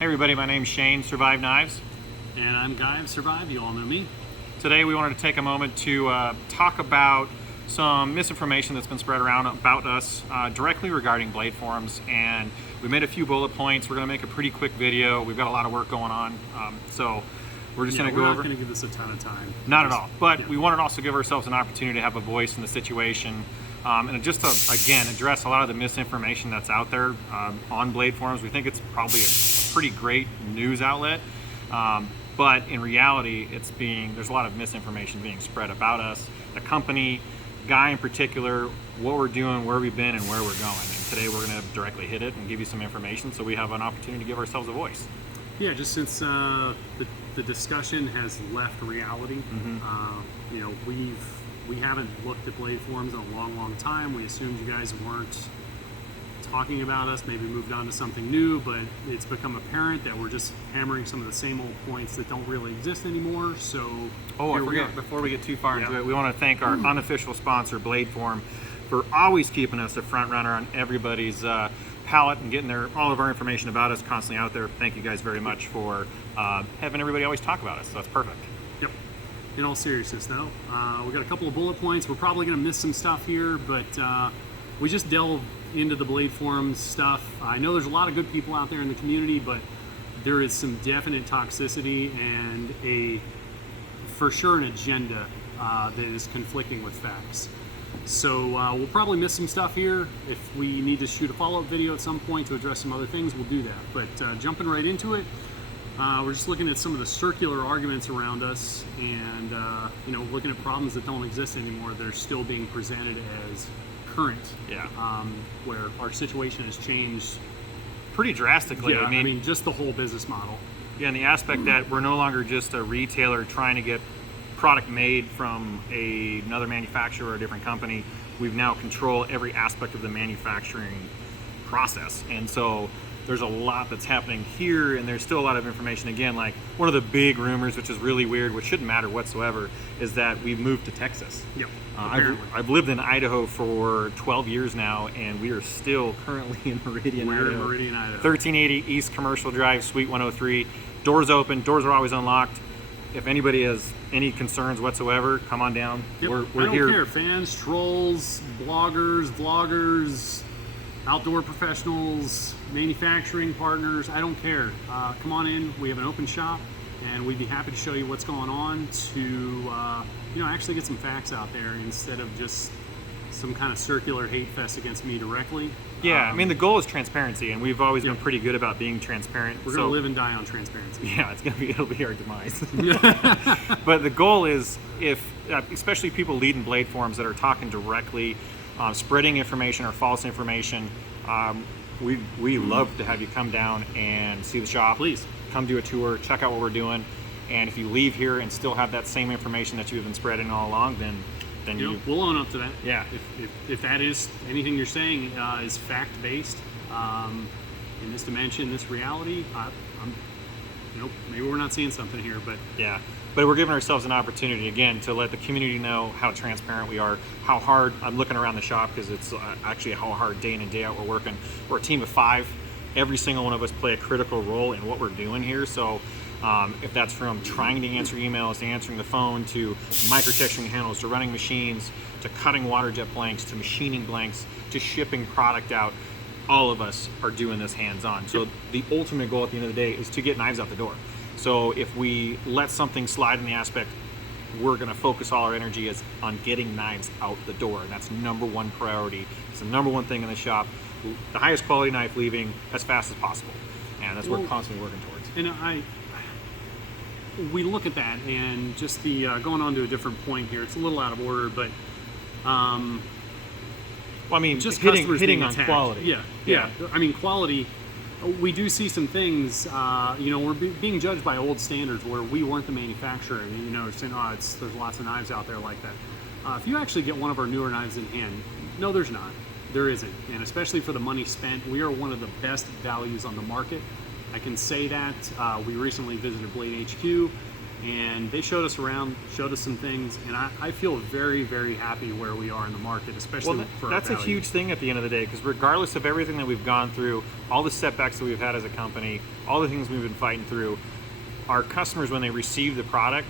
Hey everybody, my name's Shane, Survive Knives. And I'm Guy of Survive, you all know me. Today we wanted to take a moment to talk about some misinformation that's been spread around about us directly regarding blade forms, and we made a few bullet points. We're going to make a pretty quick video. We've got a lot of work going on, so we're just going to go over. We're not going to give this a ton of time. Not at all, but we wanted to also give ourselves an opportunity to have a voice in the situation, and just to, again, address a lot of the misinformation that's out there on blade forms. We think it's probably a pretty great news outlet, but in reality, there's a lot of misinformation being spread about us, the company, Guy in particular, what we're doing, where we've been, and where we're going. And today we're going to directly hit it and give you some information so we have an opportunity to give ourselves a voice. Yeah, just since the discussion has left reality, we haven't looked at blade forms in a long time. We assumed you guys weren't talking about us, maybe moved on to something new, but it's become apparent that we're just hammering some of the same old points that don't really exist anymore. So I forget, before we get too far into it, we want to thank our unofficial sponsor, Blade Form, for always keeping us a front runner on everybody's palette and getting all of our information about us constantly out there. Thank you guys very much for having everybody always talk about us. So that's perfect. Yep. In all seriousness, though, we got a couple of bullet points. We're probably going to miss some stuff here, but we just delve into the blade forums stuff. I know there's a lot of good people out there in the community, but there is some definite toxicity and for sure an agenda that is conflicting with facts. So we'll probably miss some stuff here. If we need to shoot a follow-up video at some point to address some other things, we'll do that. But jumping right into it, we're just looking at some of the circular arguments around us and looking at problems that don't exist anymore that are still being presented as current, where our situation has changed pretty drastically. I mean, just the whole business model. Yeah, and the aspect that we're no longer just a retailer trying to get product made from another manufacturer or a different company. We've now control every aspect of the manufacturing process, and so there's a lot that's happening here, and there's still a lot of information. Again, like one of the big rumors, which is really weird, which shouldn't matter whatsoever, is that we've moved to Texas. Yep. I've lived in Idaho for 12 years now, and we are still currently in Meridian, Idaho. In Meridian, Idaho. 1380 East Commercial Drive, Suite 103. Doors open. Doors are always unlocked. If anybody has any concerns whatsoever, come on down. Yep. We're I don't here. care. Fans, trolls, bloggers, vloggers, outdoor professionals, manufacturing partners, I don't care. Come on in. We have an open shop, and we'd be happy to show you what's going on to actually get some facts out there instead of just some kind of circular hate fest against me directly. Yeah, I mean, the goal is transparency, and we've always been pretty good about being transparent. We're going to live and die on transparency. Yeah, it'll be our demise. But the goal is, especially people leading blade forums that are talking directly, spreading information or false information, we love to have you come down and see the shop. Please come do a tour, check out what we're doing, and if you leave here and still have that same information that you've been spreading all along, then we'll own up to that. Yeah. If that is anything you're saying is fact based, in this dimension, this reality, maybe we're not seeing something here, but yeah. But we're giving ourselves an opportunity, again, to let the community know how transparent we are, how hard, I'm looking around the shop because it's actually how hard day in and day out we're working. We're a team of 5. Every single one of us play a critical role in what we're doing here. So if that's from trying to answer emails, to answering the phone, to microtexturing handles, to running machines, to cutting water jet blanks, to machining blanks, to shipping product out, all of us are doing this hands-on. So the ultimate goal at the end of the day is to get knives out the door. So if we let something slide in the aspect, we're going to focus all our energy on getting knives out the door. And that's number one priority. It's the number one thing in the shop. The highest quality knife leaving as fast as possible. And that's what we're constantly working towards. And we look at that, and just the going on to a different point here, it's a little out of order, but just hitting on quality. Yeah. I mean, quality. We do see some things. We're being judged by old standards where we weren't the manufacturer. And, saying, there's lots of knives out there like that. If you actually get one of our newer knives in hand, no, there's not. There isn't. And especially for the money spent, we are one of the best values on the market. I can say that. We recently visited Blade HQ, and they showed us around, showed us some things, and I feel very, very happy where we are in the market, especially for that's our a value. huge thing at the end of the day, because regardless of everything that we've gone through, all the setbacks that we've had as a company, all the things we've been fighting through, our customers, when they receive the product,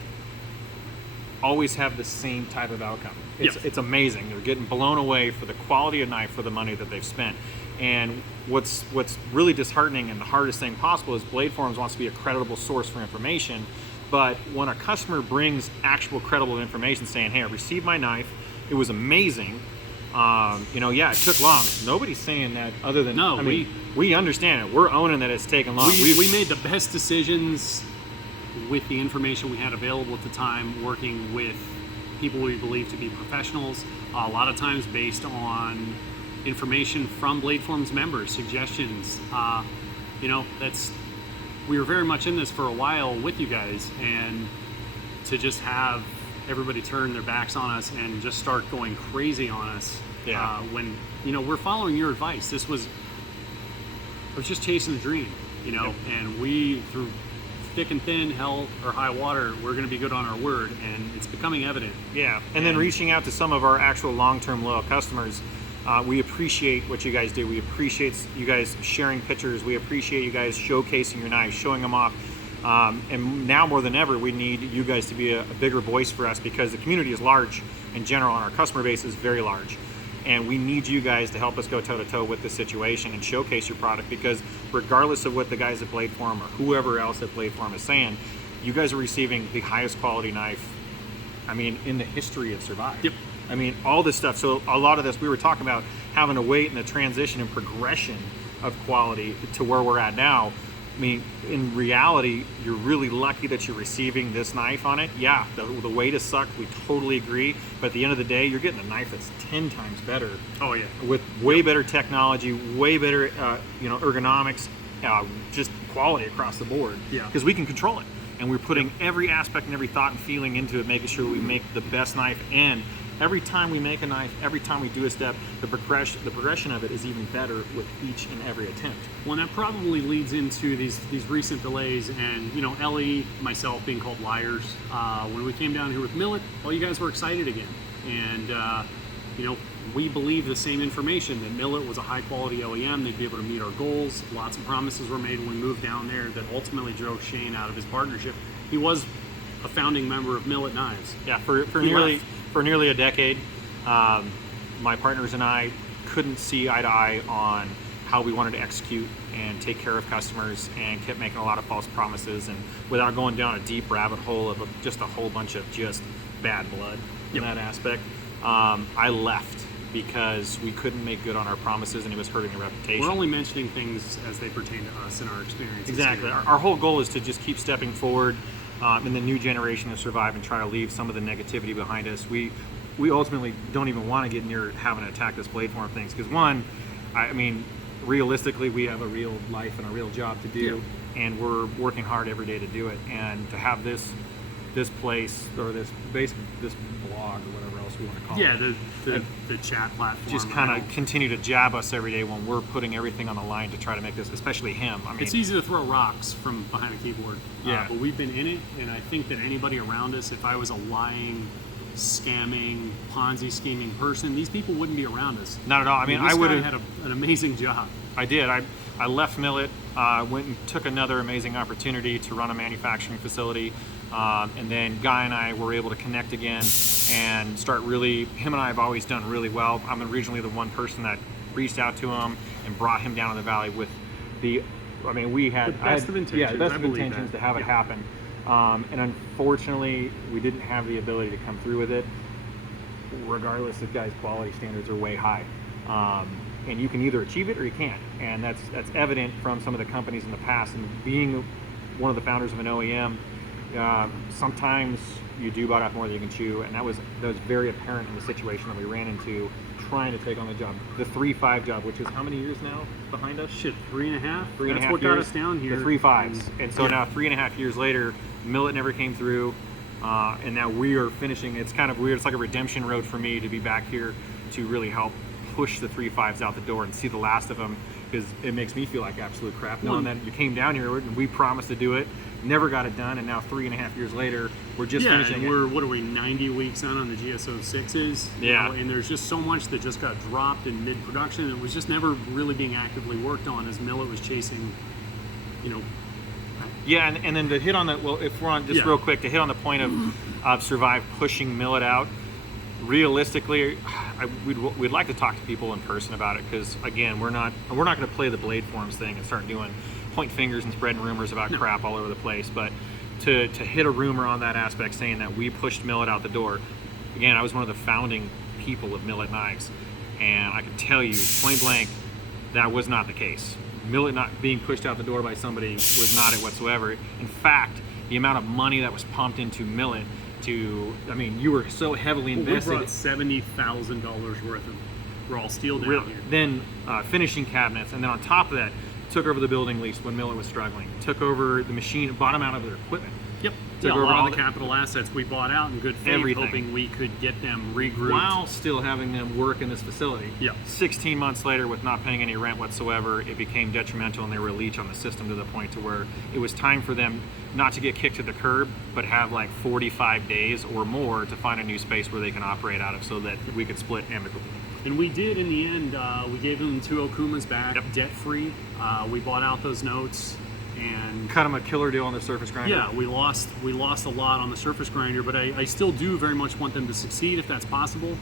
always have the same type of outcome. It's amazing. They're getting blown away for the quality of knife for the money that they've spent. And what's really disheartening and the hardest thing possible is Blade Forums wants to be a credible source for information. But when a customer brings actual credible information saying, hey, I received my knife, it was amazing, it took long. Nobody's saying that other than, No, we understand it. We're owning that it's taken long. We made the best decisions with the information we had available at the time, working with people we believe to be professionals, a lot of times based on information from Blade Forums members, suggestions. We were very much in this for a while with you guys, and to just have everybody turn their backs on us and just start going crazy on us when we're following your advice. I was just chasing a dream, and we, through thick and thin, hell or high water, we're going to be good on our word, and it's becoming evident. Yeah, and then reaching out to some of our actual long-term loyal customers. We appreciate what you guys do. We appreciate you guys sharing pictures. We appreciate you guys showcasing your knives, showing them off. And now more than ever, we need you guys to be a bigger voice for us, because the community is large in general and our customer base is very large. And we need you guys to help us go toe-to-toe with the situation and showcase your product, because regardless of what the guys at Blade Forum or whoever else at Blade Forum is saying, you guys are receiving the highest quality knife, in the history of Survive. Yep. All this stuff. So a lot of this, we were talking about having to wait in the transition and progression of quality to where we're at now. In reality, you're really lucky that you're receiving this knife on it. Yeah, the weight is sucked. We totally agree. But at the end of the day, you're getting a knife that's 10 times better. Oh yeah. With way better technology, way better, ergonomics, just quality across the board. Yeah. Because we can control it, and we're putting every aspect and every thought and feeling into it, making sure we make the best knife. And every time we make a knife, every time we do a step, the progression of it is even better with each and every attempt. Well, that probably leads into these recent delays, and Ellie, myself being called liars. When we came down here with Millet, all you guys were excited again, and we believe the same information, that Millet was a high quality OEM. They'd be able to meet our goals. Lots of promises were made when we moved down there that ultimately drove Shane out of his partnership. He was a founding member of Millet Knives. Yeah, for nearly a decade, my partners and I couldn't see eye to eye on how we wanted to execute and take care of customers, and kept making a lot of false promises, and without going down a deep rabbit hole of just a whole bunch of just bad blood in that aspect. I left because we couldn't make good on our promises, and it was hurting the reputation. We're only mentioning things as they pertain to us and our experiences. Exactly. Our whole goal is to just keep stepping forward in the new generation of Survive, and try to leave some of the negativity behind us. We ultimately don't even want to get near having to attack this Blade Form things, because one, realistically, we have a real life and a real job to do, and we're working hard every day to do it. And to have this place, or this blog, or whatever else we want to call it, the chat platform, just kind of continue to jab us every day when we're putting everything on the line to try to make this, especially him. It's easy to throw rocks from behind a keyboard, but we've been in it, and I think that anybody around us, if I was a lying, scamming, Ponzi scheming person, these people wouldn't be around us. Not at all. I would have had an amazing job. I did. I left Millet, went and took another amazing opportunity to run a manufacturing facility, and then Guy and I were able to connect again and start really, him and I have always done really well. I'm originally the one person that reached out to him and brought him down to the valley with we had the best of intentions. Yeah, the best of intentions to have it happen. And unfortunately, we didn't have the ability to come through with it. Regardless, the guy's quality standards are way high. And you can either achieve it or you can't. And that's evident from some of the companies in the past. And being one of the founders of an OEM, sometimes you do bite off more than you can chew. And that was very apparent in the situation that we ran into trying to take on the job. The 3.5 job, which is how many years now behind us? 3.5. That's what got us down here. The 3.5s. And so now 3.5 years later, Millet never came through. And now we are finishing. It's kind of weird. It's like a redemption road for me to be back here to really help push the 3.5s out the door and see the last of them because it makes me feel like absolute crap knowing that you came down here and we promised to do it, never got it done, and now 3.5 years later we're just finishing and we're what are we 90 weeks on the GSO6s? Yeah, and there's just so much that just got dropped in mid-production. It was just never really being actively worked on as Millet was chasing, you know. Yeah, and then to hit on the, well, if we're on just real quick, to hit on the point of Survive pushing Millet out, realistically, we'd like to talk to people in person about it, because again, we're not going to play the blade forms thing and start doing point fingers and spreading rumors about crap all over the place. But to hit a rumor on that aspect saying that we pushed Millet out the door, again, I was one of the founding people of Millet Knives, and I can tell you point blank that was not the case. Millet not being pushed out the door by somebody was not it whatsoever. In fact, the amount of money that was pumped into Millet I mean, you were so heavily invested. We brought $70,000 worth of raw steel down here. Then finishing cabinets, and then on top of that, took over the building lease when Millet was struggling. Took over the machine, bought them out of their equipment. Yep. Took over a lot all of the capital assets we bought out in good faith, everything, hoping we could get them regrouped. While still having them work in this facility. Yep. 16 months later, with not paying any rent whatsoever, it became detrimental, and they were a leech on the system to the point to where it was time for them not to get kicked to the curb, but have like 45 days or more to find a new space where they can operate out of, so that we could split amicably. And we did in the end. We gave them 2 Okumas back, debt-free. We bought out those notes and cut them a killer deal on the surface grinder. Yeah, we lost a lot on the surface grinder, but I still do very much want them to succeed if that's possible.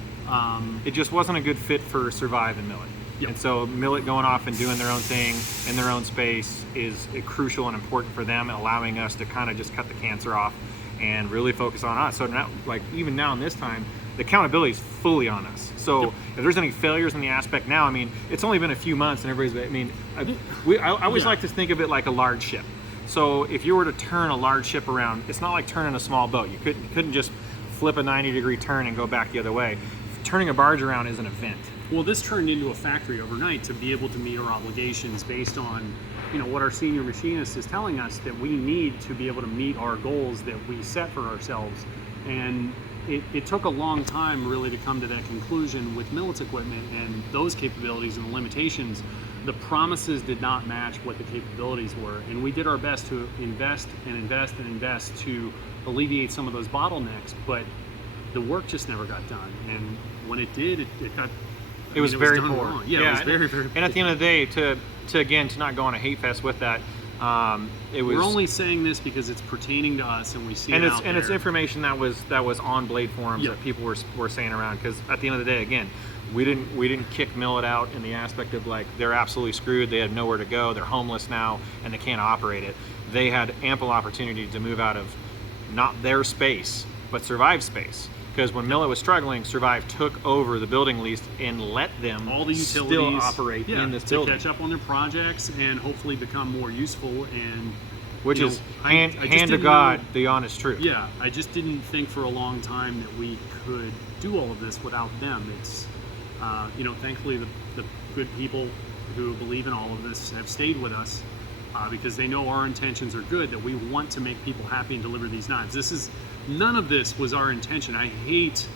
It just wasn't a good fit for Survive and Millet. Yep. And so Millet going off and doing their own thing in their own space is crucial and important for them, allowing us to kind of just cut the cancer off and really focus on us. So now, like even now in this time, the accountability is fully on us. So if there's any failures in the aspect now, I mean, it's only been a few months and everybody's, I mean, I always like to think of it like a large ship. So if you were to turn a large ship around, it's not like turning a small boat. You couldn't just flip a 90-degree turn and go back the other way. Turning a barge around is an event. Well, this turned into a factory overnight to be able to meet our obligations based on, you know, what our senior machinist is telling us that we need to be able to meet our goals that we set for ourselves. And it took a long time really to come to that conclusion with Millet's equipment and those capabilities and the limitations. The promises did not match what the capabilities were, and we did our best to invest and invest and invest to alleviate some of those bottlenecks, but the work just never got done. And when it did, it got it was very poor. Wrong. Yeah, it was very, very And at the end of the day, to not go on a hate fest with that, it was. We're only saying this because it's pertaining to us, and we see and it it's out and there. It's information that was on blade forums that people were saying around. Because at the end of the day, again, we didn't kick Millet out in the aspect of like they're absolutely screwed. They have nowhere to go. They're homeless now, and they can't operate it. They had ample opportunity to move out of not their space, but Survive space. Because when Millet was struggling, Survive took over the building lease and let them all the utilities still operate in this building. To catch up on their projects and hopefully become more useful. And which is hand to God, the honest truth. Yeah, I just didn't think for a long time that we could do all of this without them. It's you know, thankfully the good people who believe in all of this have stayed with us because they know our intentions are good, that we want to make people happy and deliver these knives. None of this was our intention. I hate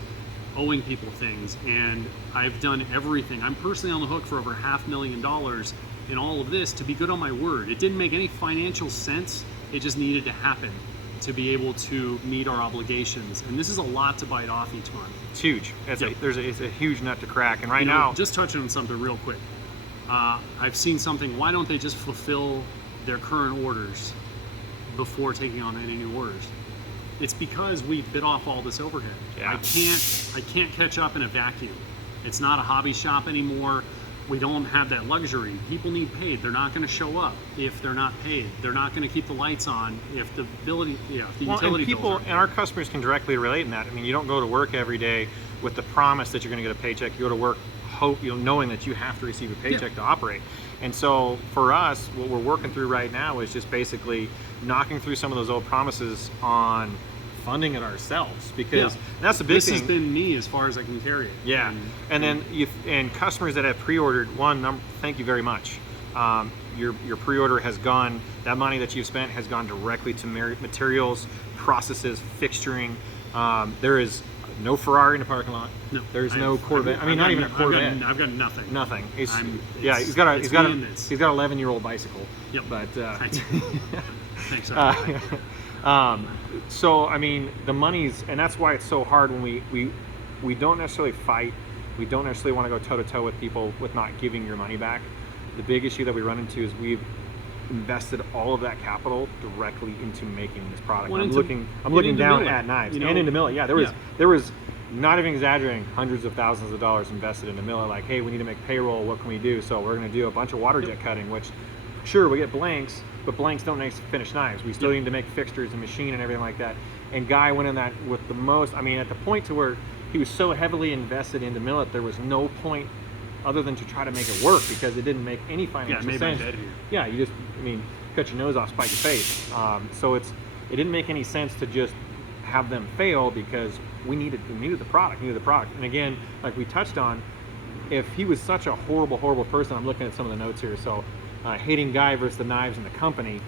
owing people things, and I've done everything. I'm personally on the hook for over $500,000 in all of this to be good on my word. It didn't make any financial sense. It just needed to happen to be able to meet our obligations. And this is a lot to bite off each month. It's huge. It's a huge nut to crack. And right you know, now, just touching on something real quick. I've seen something. Why don't they just fulfill their current orders before taking on any new orders? It's because we bit off all this overhead. Yeah. I can't catch up in a vacuum. It's not a hobby shop anymore. We don't have that luxury. People need paid. They're not going to show up if they're not paid. They're not going to keep the lights on if the utility people bills and our customers can directly relate in that. I mean, you don't go to work every day with the promise that you're going to get a paycheck. You go to work knowing that you have to receive a paycheck to operate. And so for us, what we're working through right now is just basically knocking through some of those old promises on funding it ourselves, because that's the big thing. This has been me as far as I can carry it. Yeah, and then customers that have pre-ordered, thank you very much. Your pre-order has gone. That money that you've spent has gone directly to materials, processes, fixturing. There is No Ferrari in the parking lot. No, There's no Corvette. I mean, not even a Corvette. I've got nothing. Nothing. He's it's got me and this. an 11-year-old bicycle. Yep. But Thanks. so I mean, the money's, and that's why it's so hard when we don't necessarily fight. We don't necessarily want to go toe to toe with people with not giving your money back. The big issue that we run into is we've invested all of that capital directly into making this product. I'm looking down at knives and into Millet. Yeah, there was not even exaggerating, hundreds of thousands of dollars invested into Millet. Like, hey, we need to make payroll. What can we do? So we're going to do a bunch of water jet cutting, which, sure, we get blanks, but blanks don't make finished knives. We still need to make fixtures and machine and everything like that. And Guy went in that with the most. I mean, at the point to where he was so heavily invested into Millet, there was no point other than to try to make it work, because it didn't make any financial sense. Yeah, you just, I mean, cut your nose off, spike your face. So it didn't make any sense to just have them fail, because we needed the product. And again, like we touched on, if he was such a horrible person, I'm looking at some of the notes here. So hating Guy versus the knives and the company.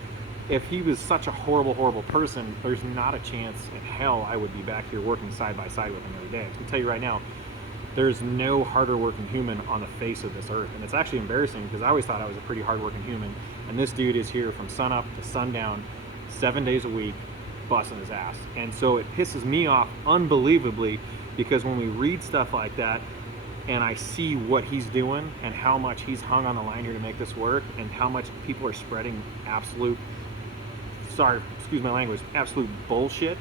If he was such a horrible person, there's not a chance in hell I would be back here working side by side with him every day. I can tell you right now, there's no harder working human on the face of this earth. And it's actually embarrassing, because I always thought I was a pretty hard working human. And this dude is here from sun up to sundown, 7 days a week, busting his ass. And so it pisses me off unbelievably, because when we read stuff like that and I see what he's doing and how much he's hung on the line here to make this work, and how much people are spreading absolute, excuse my language, absolute bullshit,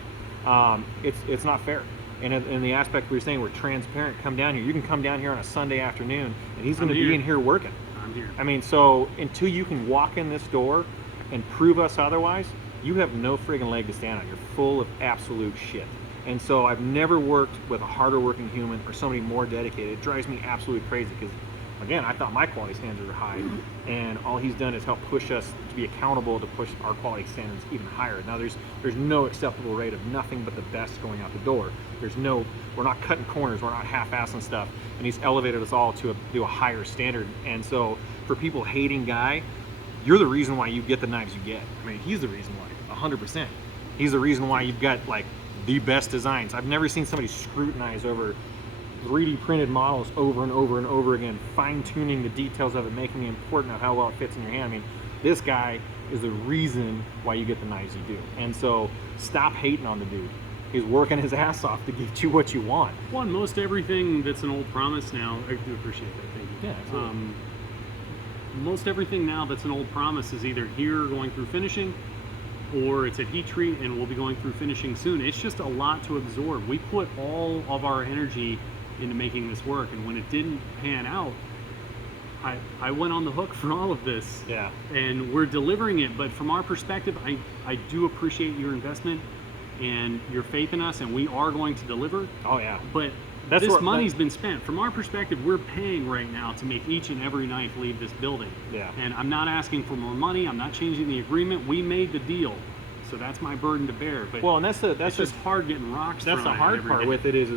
it's not fair. And in the aspect we were saying, we're transparent. Come down here. You can come down here on a Sunday afternoon, and he's going to be in here working. I'm here. I mean, so until you can walk in this door and prove us otherwise, you have no friggin' leg to stand on. You're full of absolute shit. And so I've never worked with a harder working human or somebody more dedicated. It drives me absolutely crazy, because, again, I thought my quality standards were high, and all he's done is help push us to be accountable to push our quality standards even higher. Now there's no acceptable rate of nothing but the best going out the door. We're not cutting corners, we're not half-assing stuff, and he's elevated us all to a higher standard. And so for people hating Guy, you're the reason why you get the knives you get. I mean, he's the reason why, 100%. He's the reason why you've got like the best designs. I've never seen somebody scrutinize over 3D printed models over and over and over again, fine-tuning the details of it, making it important of how well it fits in your hand. I mean, this guy is the reason why you get the knives you do. And so stop hating on the dude. He's working his ass off to get you what you want. Well, and most everything that's an old promise now, I do appreciate that, thank you. Yeah, absolutely. Most everything now that's an old promise is either here going through finishing, or it's at heat treat and we'll be going through finishing soon. It's just a lot to absorb. We put all of our energy into making this work, and when it didn't pan out, I went on the hook for all of this. Yeah. And we're delivering it, but from our perspective, I do appreciate your investment and your faith in us, and we are going to deliver. Oh yeah. But this money's been spent. From our perspective, we're paying right now to make each and every knife leave this building. Yeah. And I'm not asking for more money. I'm not changing the agreement. We made the deal, so that's my burden to bear. But well, and that's just hard getting rocks. That's the hard part with it is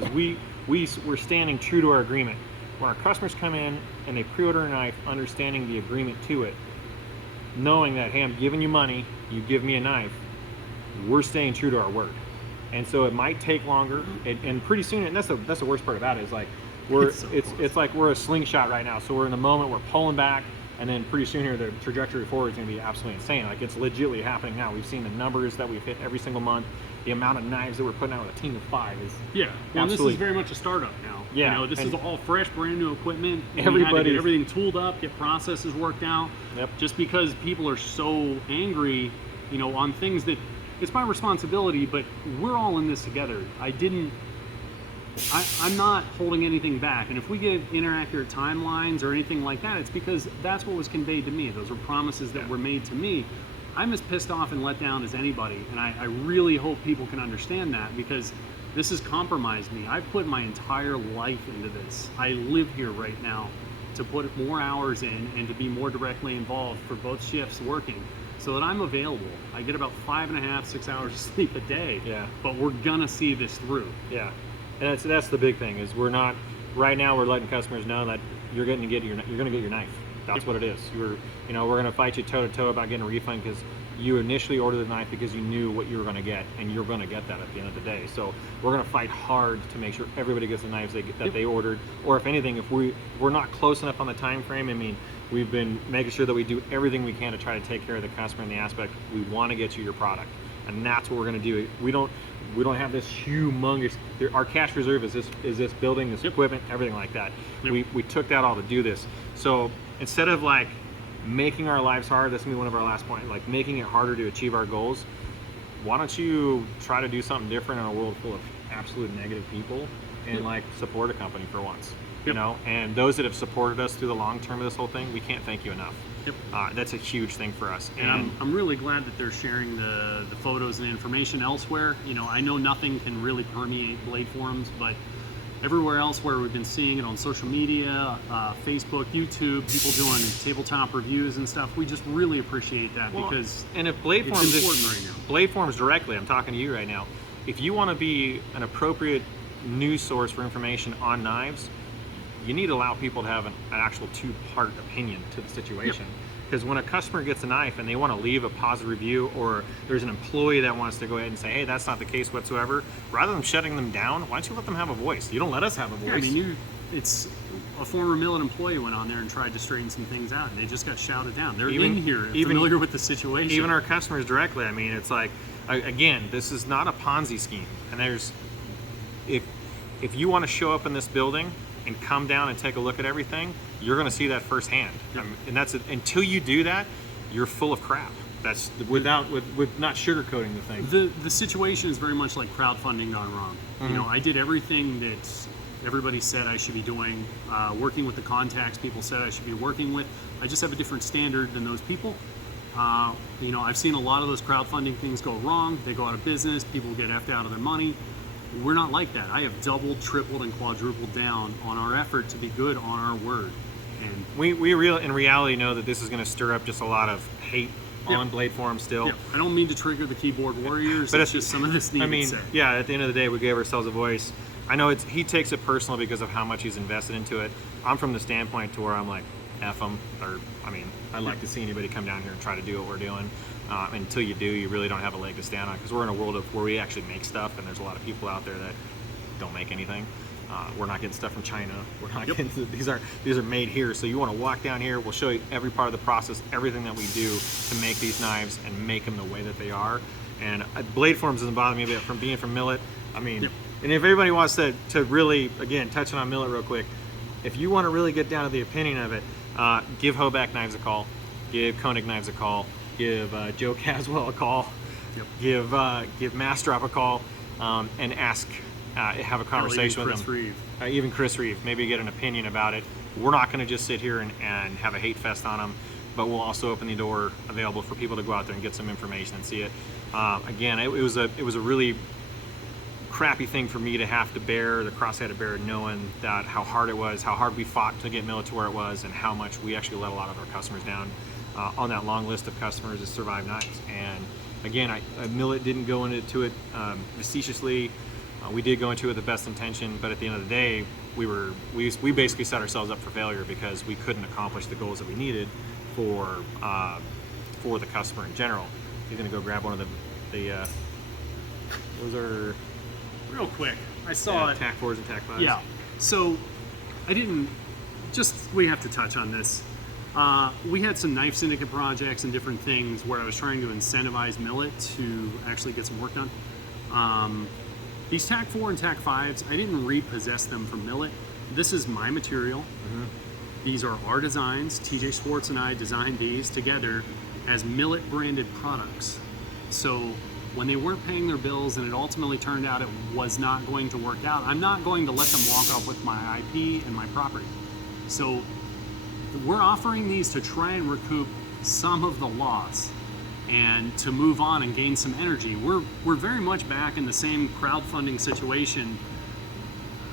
we're standing true to our agreement. When our customers come in and they pre-order a knife, understanding the agreement to it, knowing that, hey, I'm giving you money, you give me a knife, we're staying true to our word. And so it might take longer, and pretty soon, and that's the worst part about it, is like it's like we're a slingshot right now. So we're in the moment, we're pulling back, and then pretty soon here the trajectory forward is going to be absolutely insane. Like, it's legitimately happening now. We've seen the numbers that we've hit every single month. The amount of knives that we're putting out with a team of 5 is well, this is very much a startup now. Yeah, you know, this is all fresh, brand new equipment. We had to get everything tooled up, get processes worked out. Yep. Just because people are so angry, you know, on things that it's my responsibility, but we're all in this together. I'm not holding anything back, and if we get inaccurate timelines or anything like that, it's because that's what was conveyed to me. Those were promises that were made to me. I'm as pissed off and let down as anybody, and I really hope people can understand that, because this has compromised me. I've put my entire life into this. I live here right now to put more hours in and to be more directly involved for both shifts working, so that I'm available. I get about 5.5, 6 hours of sleep a day. Yeah. But we're gonna see this through. Yeah. And that's the big thing, is we're not, right now we're letting customers know that you're gonna get your knife. That's what it is. We're gonna fight you toe to toe about getting a refund, because you initially ordered the knife because you knew what you were going to get, and you're going to get that at the end of the day. So we're going to fight hard to make sure everybody gets the knives that they ordered, or if anything, if we're not close enough on the time frame. I mean, we've been making sure that we do everything we can to try to take care of the customer in the aspect we want to get you your product, and that's what we're going to do. We don't have this humongous. Our cash reserve is this building, this equipment, everything like that. We took that all to do this. So instead of like making our lives hard, that's gonna be one of our last points, like making it harder to achieve our goals, why don't you try to do something different in a world full of absolute negative people, and like support a company for once, you know? And those that have supported us through the long term of this whole thing, we can't thank you enough. That's a huge thing for us. And I'm really glad that they're sharing the photos and information elsewhere. You know, I know nothing can really permeate blade forums, but everywhere else where we've been seeing it on social media, Facebook, YouTube, people doing tabletop reviews and stuff, we just really appreciate that, because and if blade forums, it's important right now. Blade forums directly, I'm talking to you right now. If you want to be an appropriate news source for information on knives, you need to allow people to have an actual two-part opinion to the situation. Because when a customer gets a knife and they want to leave a positive review, or there's an employee that wants to go ahead and say, hey, that's not the case whatsoever, rather than shutting them down, why don't you let them have a voice? You don't let us have a voice. Yeah, I mean, it's a former Millet employee went on there and tried to straighten some things out, and they just got shouted down. They're in here, familiar with the situation. Even our customers directly. I mean, it's like, again, this is not a Ponzi scheme. And if you want to show up in this building and come down and take a look at everything, you're going to see that firsthand. And that's it. Until you do that, you're full of crap. That's with not sugarcoating the thing. The situation is very much like crowdfunding gone wrong. You know, I did everything that everybody said I should be doing, working with the contacts people said I should be working with. I just have a different standard than those people. You know, I've seen a lot of those crowdfunding things go wrong. They go out of business. People get effed out of their money. We're not like that. I have doubled, tripled, and quadrupled down on our effort to be good on our word. And we in reality know that this is going to stir up just a lot of hate on blade forums still. I don't mean to trigger the keyboard warriors, but it's just some of this needs said. Yeah, at the end of the day, we gave ourselves a voice. I know he takes it personal because of how much he's invested into it. I'm from the standpoint to where I'm like, F them. Or, I mean, I'd like to see anybody come down here and try to do what we're doing. Until you do, you really don't have a leg to stand on, because we're in a world where we actually make stuff, and there's a lot of people out there that don't make anything. We're not getting stuff from China. We're not getting these are made here. So you want to walk down here, we'll show you every part of the process, everything that we do to make these knives and make them the way that they are. And blade forms doesn't bother me a bit from being from Millet. I mean, and if everybody wants to really, again, touching on Millet real quick, if you want to really get down to the opinion of it, give Hoback Knives a call, give Koenig Knives a call, give Joe Caswell a call, give Mastrop a call, and ask, have a conversation with them. Even Chris Reeve, maybe get an opinion about it. We're not going to just sit here and have a hate fest on them, but we'll also open the door available for people to go out there and get some information and see it. Again, it was a really crappy thing for me to have to bear, the cross I had to bear, knowing that how hard it was, how hard we fought to get Millet to where it was, and how much we actually let a lot of our customers down on that long list of customers that survive knives. And again, Millet didn't go into it facetiously. We did go into it with the best intention, but at the end of the day, we basically set ourselves up for failure because we couldn't accomplish the goals that we needed for the customer in general. You're gonna go grab one of the those are real quick. I saw it. TAC 4s and TAC 5s. Yeah. So we have to touch on this. We had some knife syndicate projects and different things where I was trying to incentivize Millet to actually get some work done. These TAC 4 and TAC 5s, I didn't repossess them from Millet. This is my material. These are our designs. TJ Schwartz and I designed these together as Millet branded products. So when they weren't paying their bills and it ultimately turned out it was not going to work out, I'm not going to let them walk off with my IP and my property. So we're offering these to try and recoup some of the loss and to move on and gain some energy. We're very much back in the same crowdfunding situation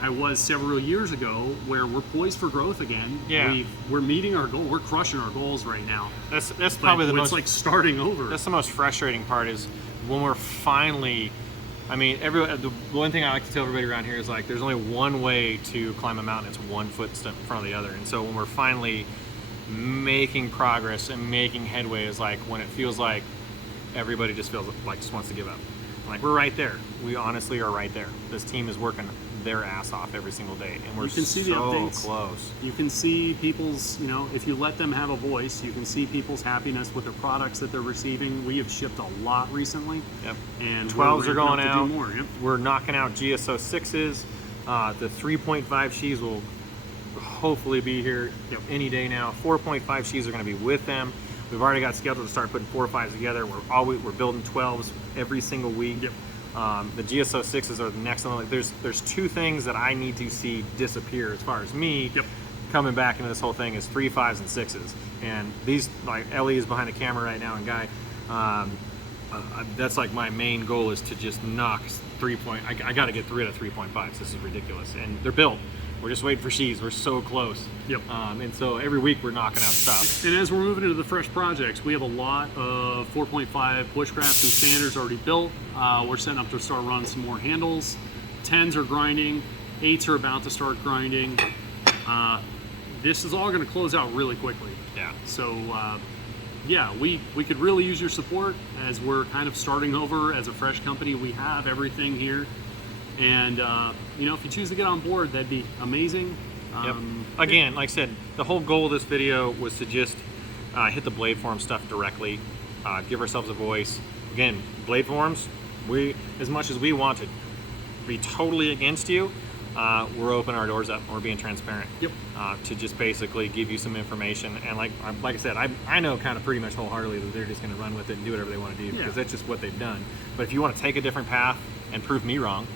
I was several years ago, where we're poised for growth again. Yeah. We're meeting our goal. We're crushing our goals right now. That's probably the most. It's like starting over. That's the most frustrating part, is when we're finally. I mean, the one thing I like to tell everybody around here is, like, there's only one way to climb a mountain. It's one footstep in front of the other. And so when we're finally making progress and making headway, is like when it feels like everybody just feels like just wants to give up. Like, we're right there. We honestly are right there. This team is working their ass off every single day, and we're You can see the so updates. close. You can see people's, if you let them have a voice, you can see people's happiness with the products that they're receiving. We have shipped a lot recently. Yep. And 12s we're are going ramping up out. to do more. Yep. We're knocking out GSO 6s. The 3.5 sheaves will hopefully be here any day now. 4.5 sheaves are going to be with them. We've already got scheduled to start putting 4 or 5s together. We're building 12s every single week. Yep. The GSO 6s are the next one. There's 2 things that I need to see disappear as far as me coming back into this whole thing is 3, 5s, and 6s. And these, like Ellie is behind the camera right now, and Guy, that's like my main goal is to just knock I got to get rid of 3.5s. This is ridiculous, and they're built. We're just waiting for sheaves. We're so close. Yep. And so every week we're knocking out stuff. And as we're moving into the fresh projects, we have a lot of 4.5 bushcrafts and standards already built. We're setting up to start running some more handles. 10s are grinding. 8s are about to start grinding. This is all going to close out really quickly. Yeah. So, yeah, we could really use your support as we're kind of starting over as a fresh company. We have everything here. And, if you choose to get on board, that'd be amazing. Yep. Again, like I said, the whole goal of this video was to just hit the blade form stuff directly, give ourselves a voice. Again, blade forms, as much as we want to be totally against you, we're opening our doors up. We're being transparent. Yep. To just basically give you some information. And like I said, I know kind of pretty much wholeheartedly that they're just going to run with it and do whatever they want to do because that's just what they've done. But if you want to take a different path and prove me wrong,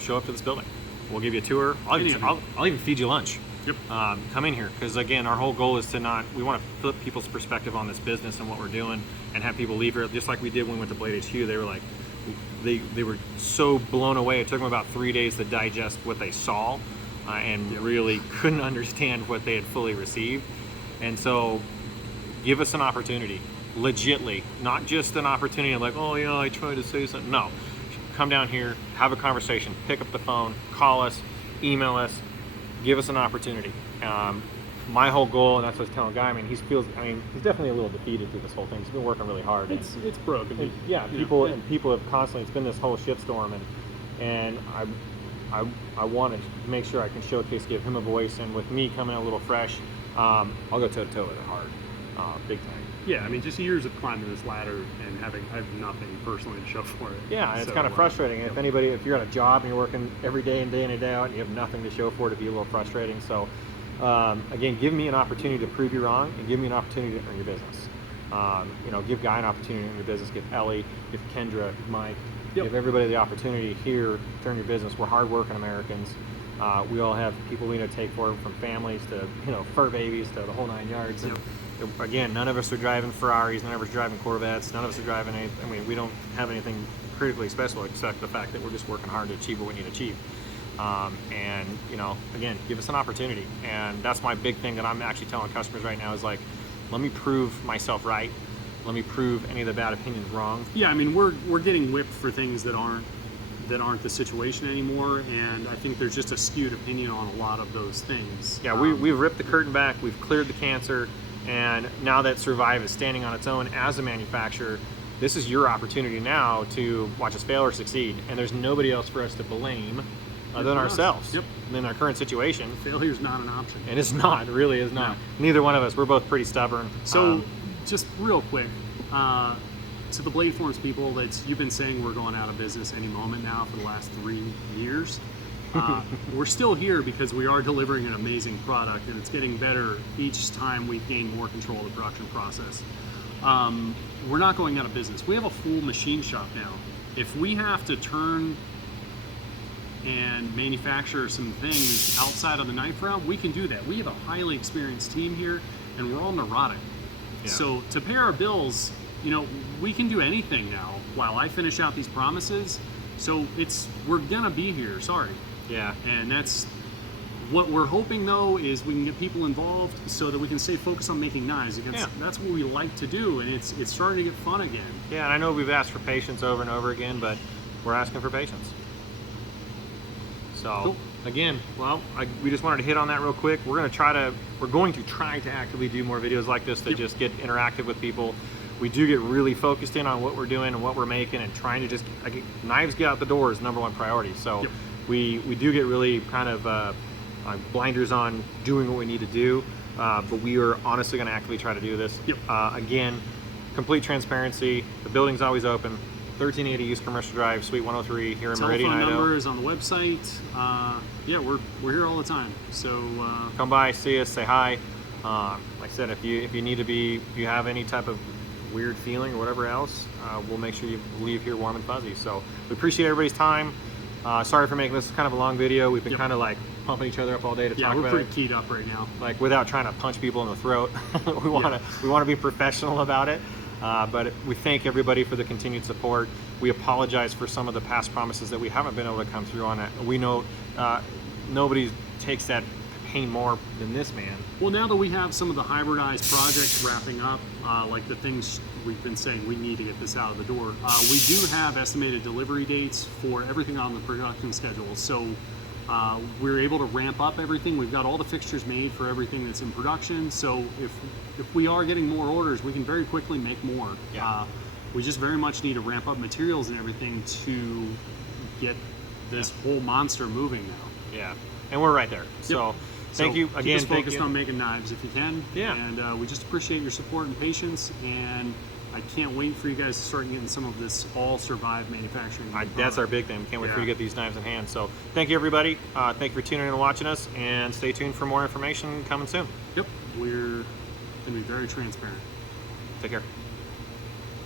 show up to this building. We'll give you a tour. I'll even feed you lunch. Yep. Come in here because again, our whole goal is to we want to flip people's perspective on this business and what we're doing, and have people leave here just like we did when we went to Blade HQ. They were like, they were so blown away. It took them about 3 days to digest what they saw, and really couldn't understand what they had fully received. And so, give us an opportunity, legitly, not just an opportunity of like, oh yeah, I tried to say something. No. Come down here, have a conversation, pick up the phone, call us, email us, give us an opportunity. My whole goal, and that's what I was telling Guy, he's definitely a little defeated through this whole thing. He's been working really hard. It's broken. And, people have constantly, it's been this whole shitstorm, and I want to make sure I can showcase, give him a voice, and with me coming out a little fresh, I'll go toe to toe with it hard, big time. Yeah, just years of climbing this ladder and I have nothing personally to show for it. Yeah, and it's kind of frustrating. If you're at a job and you're working every day in and day out and you have nothing to show for it, it'd be a little frustrating. So, again, give me an opportunity to prove you wrong and give me an opportunity to earn your business. Give Guy an opportunity to earn your business, give Ellie, give Kendra, Mike, give everybody the opportunity here to earn your business. We're hardworking Americans. We all have people we know take for from families to, fur babies to the whole 9 yards. And, again, none of us are driving Ferraris, none of us are driving Corvettes, none of us are driving anything. We don't have anything critically special except the fact that we're just working hard to achieve what we need to achieve. Again, give us an opportunity. And that's my big thing that I'm actually telling customers right now is like, let me prove myself right. Let me prove any of the bad opinions wrong. Yeah, we're getting whipped for things that aren't the situation anymore, and I think there's just a skewed opinion on a lot of those things. Yeah, we've ripped the curtain back, we've cleared the cancer, and now that Survive is standing on its own as a manufacturer, this is your opportunity now to watch us fail or succeed, and there's nobody else for us to blame other than ourselves. Yep. In our current situation. Failure's not an option. And it's not, it really is not. No. Neither one of us, we're both pretty stubborn. So, just real quick, to the Blade Forms people, you've been saying we're going out of business any moment now for the last 3 years. We're still here because we are delivering an amazing product, and it's getting better each time we gain more control of the production process. We're not going out of business. We have a full machine shop now. If we have to turn and manufacture some things outside of the knife round, we can do that. We have a highly experienced team here, and we're all neurotic. Yeah. So to pay our bills, we can do anything now while I finish out these promises. So we're gonna be here, sorry. Yeah. And that's what we're hoping, though, is we can get people involved so that we can stay focused on making knives. Because that's what we like to do, and it's starting to get fun again. Yeah, and I know we've asked for patience over and over again, but we're asking for patience. So, again, we just wanted to hit on that real quick. We're going to try to actively do more videos like this that just get interactive with people. we do get really focused in on what we're doing and what we're making, and trying to just knives get out the door is number one priority. So Yep. we do get really kind of blinders on doing what we need to do, but we are honestly going to actively try to do this. Yep. Again, complete transparency. The building's always open. 1380 East Commercial Drive, Suite 103 here in Meridian, Telephone Idaho. number is on the website. Yeah, we're here all the time. So Come by, see us, say hi. Like I said, if you need to be, if you have any type of weird feeling or whatever else, we'll make sure you leave here warm and fuzzy. So we appreciate everybody's time. Sorry for making this kind of a long video. We've been Yep. kind of like pumping each other up all day to yeah, talk we're about pretty it, keyed up right now. like without trying to punch people in the throat. we want to be professional about it. But we thank everybody for the continued support. We apologize for some of the past promises that we haven't been able to come through on it. We know nobody takes that pain more than this man. Well, now that we have some of the hybridized projects wrapping up, like the things we've been saying, we need to get this out of the door. We do have estimated delivery dates for everything on the production schedule. So we're able to ramp up everything. We've got all the fixtures made for everything that's in production. So if we are getting more orders, we can very quickly make more. Yeah. We just very much need to ramp up materials and everything to get this whole monster moving now. Yeah, and we're right there. So thank you Keep again. us Thank focused you. on making knives if you can. Yeah. And we just appreciate your support and patience. And I can't wait for you guys to start getting some of this all survive manufacturing. That's our big thing. Can't wait for you to Yeah. get these knives in hand. So thank you, everybody. Thank you for tuning in and watching us, and stay tuned for more information coming soon. Yep. We're going to be very transparent. Take care.